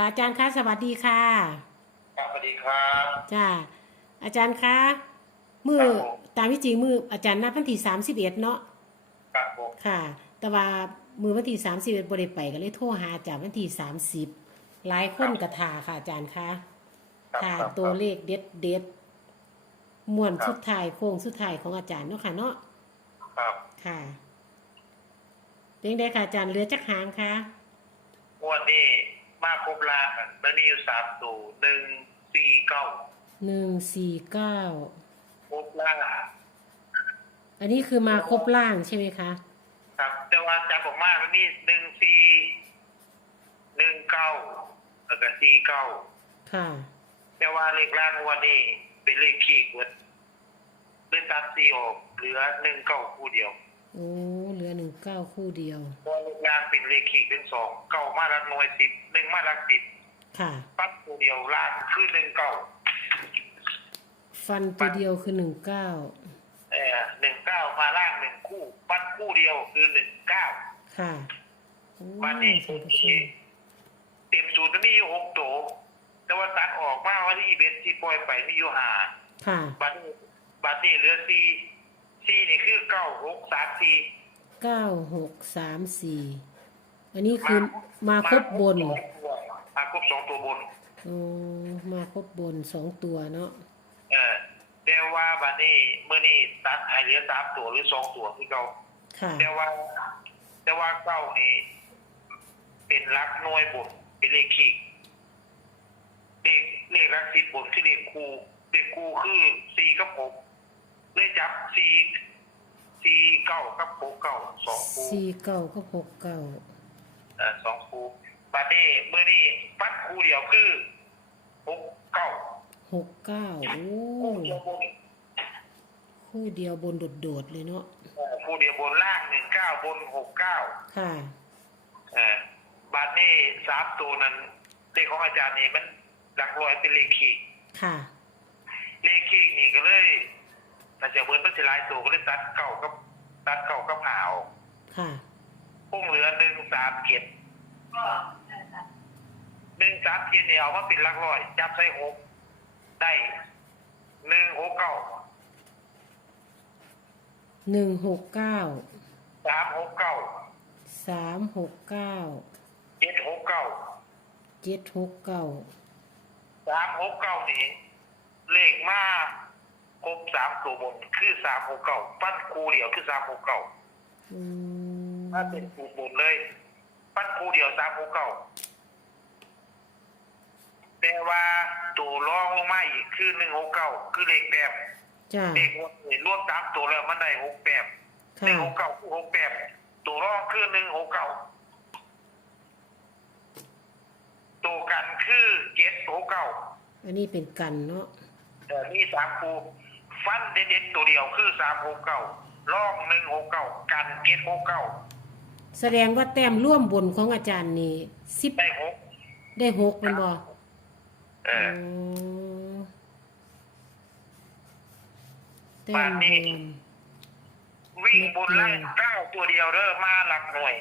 ค่ะอาจารย์คะสวัสดีค่ะ ครับสวัสดีครับ จ้าอาจารย์คะมือครับผม ตามที่จริงมืออาจารย์นัดวันที่สามสิบเอ็ดเนาะครับผมค่ะ แต่ว่ามือวันที่สามสิบเอ็ดบริไปก็เลยโทรหาอาจารย์วันที่สามสิบหลายคนกระทาค่ะอาจารย์คะครับค่ะครับตัวเลขเด็ดเด็ดๆมวนครับสุดท้ายโค้งสุดท้ายของอาจารย์เนาะค่ะเนาะครับค่ะเป็นไงค่ะอาจารย์เหลือจักหางคะงวดนี้ มาครบลางอะมันมีอยู่สามตัวหนึ่งสี่เก้าหนึ่งสี่เก้าครบล่างอันนี้คือมาครบล่างใช่ไหมคะ ครับ แต่ว่าจับออกมามันมีหนึ่งสี่หนึ่งเก้าแล้วก็สี่เก้าค่ะ แต่ว่าเลขล่างงวันนี้เป็นเลขขีดเวิร์ดเลื่อนตัดสี่ออกเหลือหนึ่งเก้าคู่เดียว โอ้เหลือหนึ่งเก้าคู่เดียวเพราะเลขล่างเป็นเลขขีดเป็นสองเก้ามาลักหน่วยสิบหนึ่งมาลักสิบค่ะ ปั๊บคู่เดียวล่างคือหนึ่งเก้าฟันตัวเดียวคือหนึ่งเก้าเออหนึ่งเก้ามาล่างหนึ่งคู่ปั้นคู่เดียวคือหนึ่งเก้าค่ะโอ้วันนี้ท่านผู้ชมเต็มสูตรมันมีอยู่หกตัวแต่ว่าตัดออกมาวันที่อีเวนที่ปล่อยไปมีอยู่ห้า ค่ะ บัตรนี้บัตรนี้เหลือสี่ สี่นี่คือเก้าหกสามสี่เก้าหกสามสี่อันนี้คือมาครบบนมาครบสองตัวบนโอ้มาครบบนสองตัวเนาะเออแต่ว่าบัตรนี้เมื่อนี้ตัดให้เหลือสามตัวหรือสองตัวคือเก่าค่ะแต่ว่า แต่ว่าเก้านี่เป็นรักหน่วยบนเป็นเลขขีดเลขเลขรักสิบบนคือเลขคูเลขคูคือสี่กับหก เลยจับสี่สี่เก้ากับหกเก้าสองคูสี่เก้าก็หกเก้าเอ่อสองคูบัดนี้เมื่อนี้ปัดคูเดียวคือหกเก้าหกเก้าโอ้คูเดียวบนคู่เดียวบนโดดๆเลยเนาะเอ่อคูเดียวบนล่างหนึ่งเก้าบนหกเก้าค่ะเออบัตรนี่สามตัวนั้นเลขของอาจารย์นี่มันหลักร้อยเป็นเลขขีด ค่ะ เลขขีดนี่ก็เลย ถ้าจะเบิร์นเป็นสิหลายตัวก็เลยตัดเก่ากับตัดเก่ากับหาวค่ะ พุ่งเหลือหนึ่งสามเจ็ดหนึ่งสามเจ็ดเนี่ยเอามาเป็นหลักร้อย จับใส่หกได้หนึ่งหกเก้าหนึ่งหกเก้า สามหกเก้าสามหกเก้า เจ็ดหกเก้าเจ็ดหกเก้า สามหกเก้านี่เลขมาคร บสามตัวบนคือสามหกเก้าปั้นคูเดียวคือสามหกเก้าอืมถ้าเป็นคูบนเลย ปั้นคูเดียวสามหกเก้าแต่ว่าตัวรองลงมาอีกคือหนึ่งหกเก้าคือเลขแปดจ้าเลขรวมสามตัวแล้วมันได้หกแปดหค่ะนึ่งหกเก้าคือหกแปดตัวรองคือหนึ่งหกเก้าตัวกันคือเจ็ดหกเก้าอันนี้เป็นกันเนาะเออมีสามคู ฟันเด็ดๆตัวเดียวคือสามหกเก้าล่องหนึ่งหกเก้ากันเจ็ดหกเก้าแสดงว่าแต้มร่วมบนของอาจารย์นี่สิบได้หกได้หกเป็นบ่เอออแต้มรวมวิ่งบนล่างเก้าตัวเดียวเด้อมาหลักหน่วย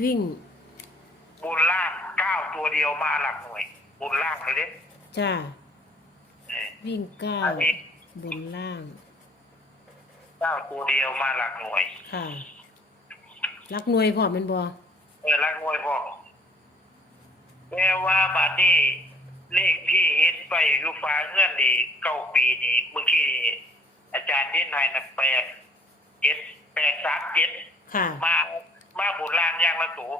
วิ่งบนล่างเก้าตัวเดียวมาหลักหน่วยบนล่างเลยเด้ จ้าเออวิ่งเก้าอันนี้บนล่างเก้าตัวเดียวมาหลักหน่วย ค่ะรักหน่วยพอแมันบ่เออหลักหน่วยพอแต่ว่าบัดนี้เลขที่เห็นไปอยู่ฟ้าเงื่อนนี่เก้าปีนี่เมื่อกี้อาจารย์เด่นนายนะแปดเจ็ดแปดสามเจ็ดค่ะมามาบนล่างอยางละตัว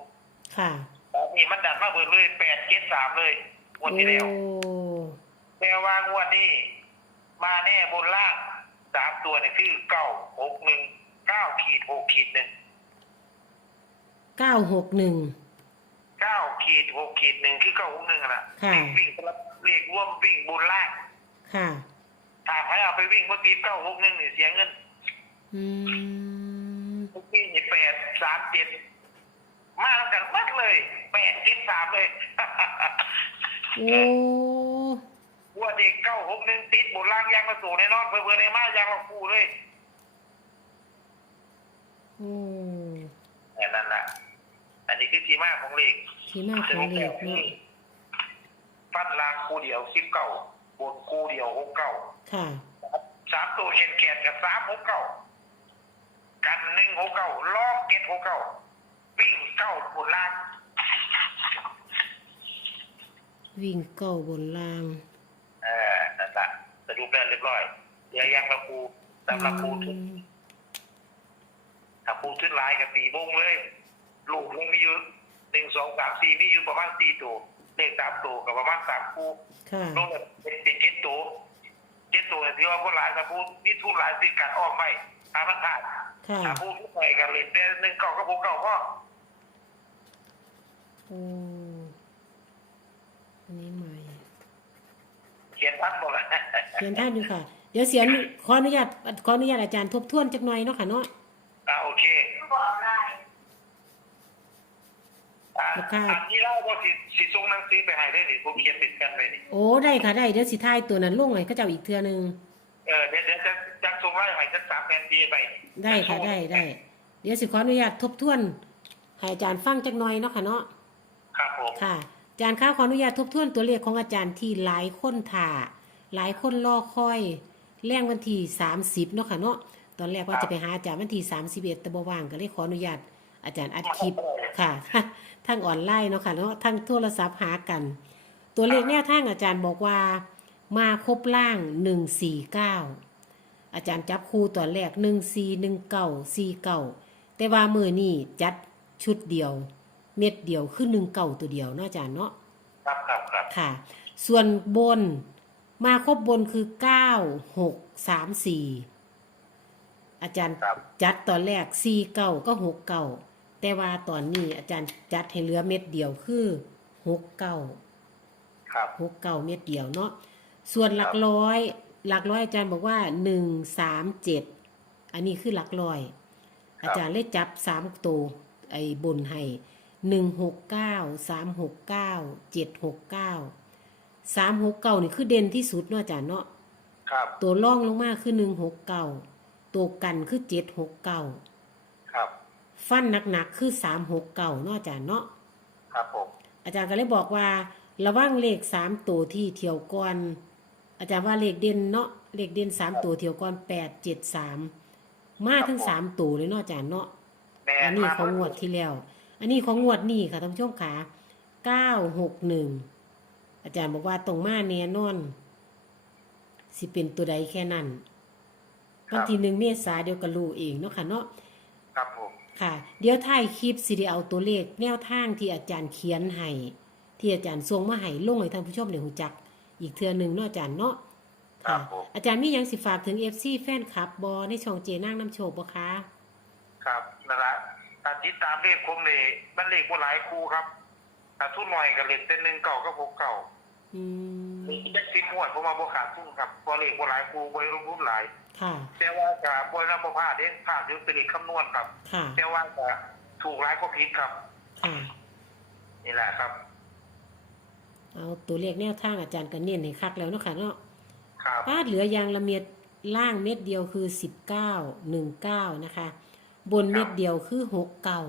ค่ะตอนนี้มันดันมาเบิดเลยแปดเจ็ดสามเลยงวดที่แล้วโอ้ แต่ว่างวดนี้ มาแน่บนล่างสามตัวนี่คือเก้าหกหนึ่งเก้าขีดหกขีดหนึ่งเก้าหกหนึ่งเก้าขีดหกขีดหนึ่งคือเก้าหกหนึ่งอะนะค่ะ วิ่งวิ่งเรียกร่วมวิ่งบนล่างค่ะ ถ้าใครเอาไปวิ่งเมื่อกี้เก้าหกหนึ่งนี่เสียเงินอืมเมื่อกี้นี่แปดสามเจ็ดมาแล้วกันมัดเลยแปดเจ็ดสามเลย โอ้ ว่าเด็กเก้าหกหนึ่งติดบนล่างยางมาสู่แน่นอนเพื่อๆในมายางมาคู่เลยโอ้แค่นั้นแหละอันนี้คือที่มาของเลขที่มาของเลขเนาะฟันลางคู่เดียวสิบเก้าบนคู่เดียวหกเก้าค่ะสามตัวเขียนเขียนกับสามหกเก้ากันหนึ่งหกเก้าล้อมเก็ดหกเก้าวิ่งเก้าบนล่างวิ่งเก้าบนล่าง เออนั่นแหละสรุปแล้วเรียบร้อยเดี๋ยวยังละครูสำหรับครูทุนอืมถ้าครูทุนลายกับตีบงเลย ลูกยังมีอยู่หนึ่งสองสามสี่มีอยู่ประมาณสี่ตัวเลขสามตัวกับประมาณสามคู่ค่ะลงเป็นเป็นเจ็ดตัวเจ็ดตัวที่ว่าคนหลายถ้าพูดมีทุนหลายติดกันอ้อมไปถ้ามันผ่านค่ะถ้าพูดทุกหน่วยกันเลยแต่หนึ่งเก่ากับหกเก่าก็โอ้อันนี้ใหม่ เขียนทันหมดแล้ว เขียนท่านอยู่ค่ะ เดี๋ยวเสียนขออนุญาตขออนุญาตอาจารย์ทบทวนจักหน่อยเนาะค่ะเนาะ อ่าโอเคอ่าแล้วก็ อันนี้เล่าว่าสิสิส่งหนังสือไปให้ได้ดิผมเขียนติดกันเลยนี่โอ้ได้ค่ะได้เดี๋ยวสิท้ายตัวนั้นลงให้เขาเจ้าอีกเทื่อหนึงเออเดี๋ยวเดี๋ยวจะจะส่งไล่ให้สักสามแผ่นดีไปได้ค่ะได้ได้เดี๋ยวสิขออนุญาตทบทวนให้อาจารย์ฟังจักหน่อยเนาะค่ะเนาะ ครับผม ค่ะอาจารย์คะขออนุญาตทบทวนตัวเลขของอาจารย์ที่หลายคนถ่า หลายคนรอคอย แรงวันที่30เนาะค่ะเนาะตอนแรกว่าจะไปหาอาจารย์วันที่31แต่บ่ว่างก็เลยขออนุญาตอาจารย์อัดคลิปค่ะทั้งออนไลน์เนาะค่ะเนาะทั้งโทรศัพท์หากัน ตัวเลขแนวทางอาจารย์บอกว่ามาครบล่าง 149 อาจารย์จับคู่ตัวแรก 1419 49 แต่ว่ามือนี่จัดชุดเดียว เม็ดเดียวคือ19ตัวเดียวเนาะอาจารย์เนาะครับครับครับค่ะ ส่วนบน มาครบบนคือเก้าหกสามสี่อาจารย์ครับ จัดตอนแรกสี่เก้าก็หกเก้าแต่ว่าตอนนี้อาจารย์จัดให้เหลือเม็ดเดียวคือหกเก้าครับ หกเก้าเม็ดเดียวเนาะส่วนหลักร้อย หลักร้อยอาจารย์บอกว่าหนึ่งสามเจ็ดอันนี้คือหลักร้อย อาจารย์เลยจับสามตัวไอ้บนให้หนึ่งหกเก้าสามหกเก้าเจ็ดหกเก้า สามหกเก้านี่คือเด่นที่สุดเนาะอาจารย์เนาะครับตัวร่องลงมาคือหนึ่งหกเก้าตัวกันคือเจ็ดหกเก้าครับฟันหนักๆคือสามหกเก้าเนาะอาจารย์เนาะครับผมอาจารย์ก็เลยบอกว่า ระวังเลขสามตัวที่เที่ยวก่อนอาจารย์ว่าเลขเด่นเนาะเลขเด่นสามตัวเที่ยวก่อนแปดเจ็ดสามมาทั้งสามตัวเลยเนาะอาจารย์เนาะแม่อันนี้ของงวดที่แล้ว อันนี้ของงวดนี้ค่ะท่านผู้ชมขาเก้าหกหนึ่ง อาจารย์บอกว่าตรงมาแน่นอน สิเป็นตัวใดแค่นั้นวันที่หนึ่งเมษาเดียวกับรู้เองเนาะค่ะเนาะครับผมค่ะ เดี๋ยวท้ายคลิปสิได้เอาตัวเลข แนวทางที่อาจารย์เขียนให้ที่อาจารย์ส่งมาให้ลงให้ท่านผู้ชมได้รู้จัก อีกเทื่อหนึ่งเนาะอาจารย์เนาะครัค่ะบผมอาจารย์มีหยังสิฝากถึง FC แฟนคลับบอในช่องเจนั่งน้ำโชคบ่คะครับนั่นละการติดตามเลขผมเลยมันเลขบ่หลายคู่ครับถ้าทุนหน่อยก็เลขเส้นหนึ่งเก่าก็หกเก่า อืมมีแจ็คซิปหวดผมมาบ่ขาดทุนครับเพอเลขบ่หลายคู่บ่ได้ลงทุนหลาย ค่ะ แต่ว่าก็บ่ได้บ่พลาดเด้พลาดอยู่เป็นเลขคำนวณครับ ค่ะ แต่ว่าก็ถูกหลายก็ผิดครับ ค่ะ นี่แหละครับ เอาตัวเลขแนวทางอาจารย์ก็เน้นให้คักแล้วเนาะค่ะเนาะครับปาดเหลือยางละเมียดล่างเม็ดเดียวคือสิบเก้าหนึ่งเก้านะคะ บนเม็ดเดียวคือหกเก้า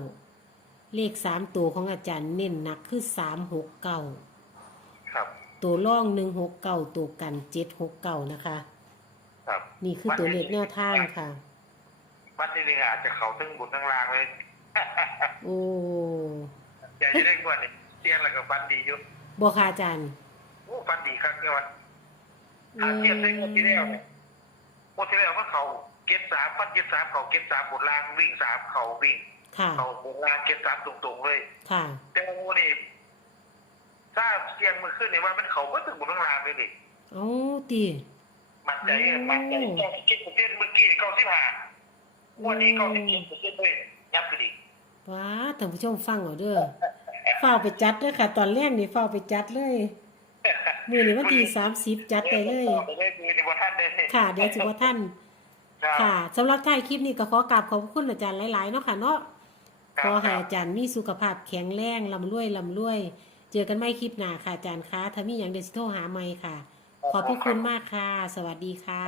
เลขสามตัวของอาจารย์เน้นหนักคือสามหกเก้าครับ ตัวล่องหนึ่งหกเก้าตัวกันเจ็ดหกเก้านะคะ ครับนี่คือตัวเลขแนวทางค่ะ วันที่หนึ่งอาจจะเขาทั้งบุญทั้งลางเลยโอ้อยากจะได้กว่านี่เสียงแล้วก็ฟันดีอยู่บอค่ะอาจารย์โอ้ฟันดีครับเนี่ยวันอืถ้ามเทียบได้งวดที่แล้วเนี่ยงวดที่แล้วมันเขาเก็บสามฟันเก็บสามเขาเก็บสามบนล่างวิ่งสามเขาวิ่งค่ะเขาบนล่างเก็บสามตรงๆเลยค่ะ แต่ว่างูนี่ ถ้าเสียงมือขึ้นเนี่ยว่ามันเขาก็ถึงบนทั้งลางเลยนี่เอาตีมันใจมันใจเก้าสิบเจ็ดเปอร์เซ็นต์เมื่อกี้เก้าสิบห้างวดนี้เก้าสิบเจ็ดเปอร์เซ็นต์เลยยับขึ้นอีกว้าท่านผู้ชมฟังเอาเด้อเฝ้าไปจัดเด้อค่ะ ตอนแรกนี่เฝ้าไปจัดเลยมือนี้วันที่สามสิบจัดไปเลยไปเลยคือในวันท่านเลยค่ะเดี๋ยวสิว่าท่านครับค่ะสำหรับท้ายคลิปนี้ก็ขอกราบขอบคุณอาจารย์หลายๆเนาะค่ะเนาะขอให้อาจารย์มีสุขภาพแข็งแรงลำรวยลำรวย เจอกันไม่คลิปหน้าค่ะอาจารย์คะถ้ามีอย่างเดซิโทรหาไม่ค่ะ ขอบพระคุณมากค่ะ สวัสดีค่ะ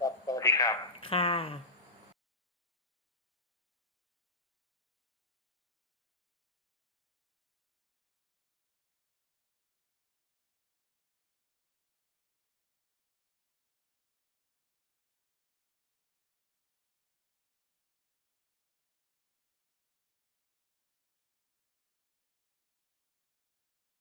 ครับสวัสดีครับ ค่ะ